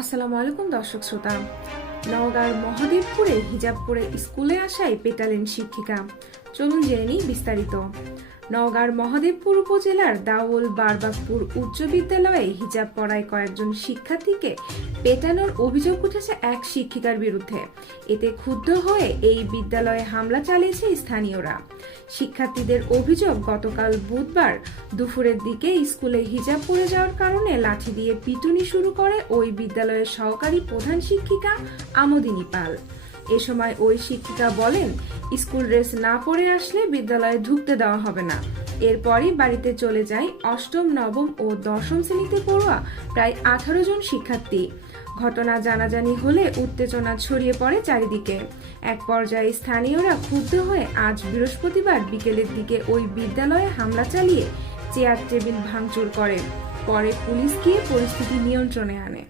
আসসালামু আলাইকুম দর্শক শ্রোতা। নওগাঁর মহাদেবপুরে হিজাব পরে স্কুলে আসায় পেটালেন শিক্ষিকা। চলুন জেনে নিই বিস্তারিত। নওগাঁর মহাদেবপুর উপজেলার দাউল বারবাকপুর উচ্চ বিদ্যালয়ে হিজাব পরায় কয়েকজন শিক্ষার্থীকে পেটানোর অভিযোগ উঠেছে এক শিক্ষিকার বিরুদ্ধে। এতে ক্ষুব্ধ হয়ে এই বিদ্যালয়ে হামলা চালিয়েছে স্থানীয়রা। শিক্ষার্থীদের অভিযোগ, গতকাল বুধবার দুপুরের দিকে স্কুলে হিজাব পরে যাওয়ার কারণে লাঠি দিয়ে পিটুনি শুরু করে ওই বিদ্যালয়ের সহকারী প্রধান শিক্ষিকা আমোদিনী পাল। এ সময় ওই শিক্ষিকা বলেন, স্কুল ড্রেস না পরে আসলে বিদ্যালয়ে ঢুকতে দেওয়া হবে না। এরপরই বাড়িতে চলে যায় অষ্টম, নবম ও দশম শ্রেণীতে পড়ুয়া প্রায় 18 জন শিক্ষার্থী। ঘটনা জানাজানি হলে উত্তেজনা ছড়িয়ে পড়ে চারিদিকে। এক পর্যায়ে স্থানীয়রা ক্ষুব্ধ হয়ে আজ বৃহস্পতিবার বিকেলের দিকে ওই বিদ্যালয়ে হামলা চালিয়ে চেয়ার টেবিল ভাঙচুর করে। পরে পুলিশ গিয়ে পরিস্থিতি নিয়ন্ত্রণে আনে।